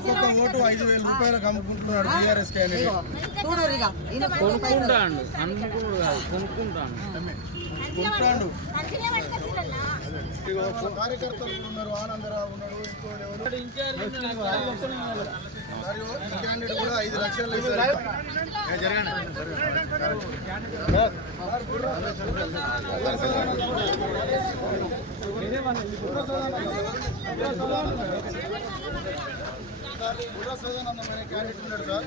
ఒక్కొక్క ఓటు 5,000 రూపాయలకు అమ్ముకుంటున్నాడు TRS candidate. కొనుక్కుంటాడు కొనుక్కుంటాడు కార్యకర్తలు ఉన్నారు, ఆనందరావు ఉన్నాడు, మరియు ఈ క్యాండిడేట్ కూడా 5 లక్షలు ఇస్తారు. అనే క్యాండిడేట్ ఉన్నాడు సార్.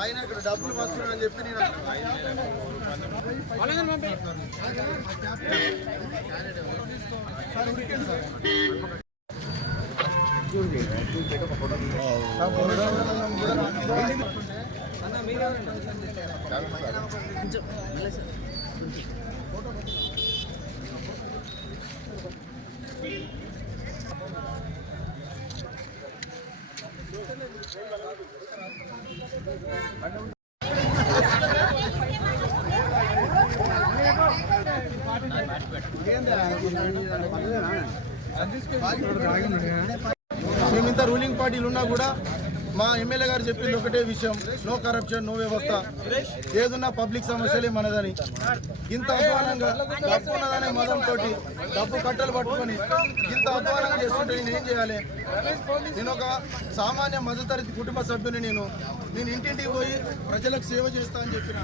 ఆయన ఇక్కడ డబ్బులు వస్తున్నాడని చెప్పి నేను మేమింత రూలింగ్ పార్టీలు ఉన్నా కూడా మా ఎమ్మెల్యే గారు చెప్పింది ఒకటే విషయం, నో కరప్షన్, నో వ్యవస్థ, ఏదున్నా పబ్లిక్ సమస్యలే మనదని. ఇంత అధ్వానంగా డబ్బు ఉన్నదనే మదంతో డబ్బు కట్టలు పట్టుకొని ఇంత అధ్వానంగా చేస్తుంటే నేను ఏం చేయాలి? నేను ఒక సామాన్య మధ్యతరగతి కుటుంబ సభ్యుని. నేను ఇంటింటికి పోయి ప్రజలకు సేవ చేస్తా అని చెప్పిన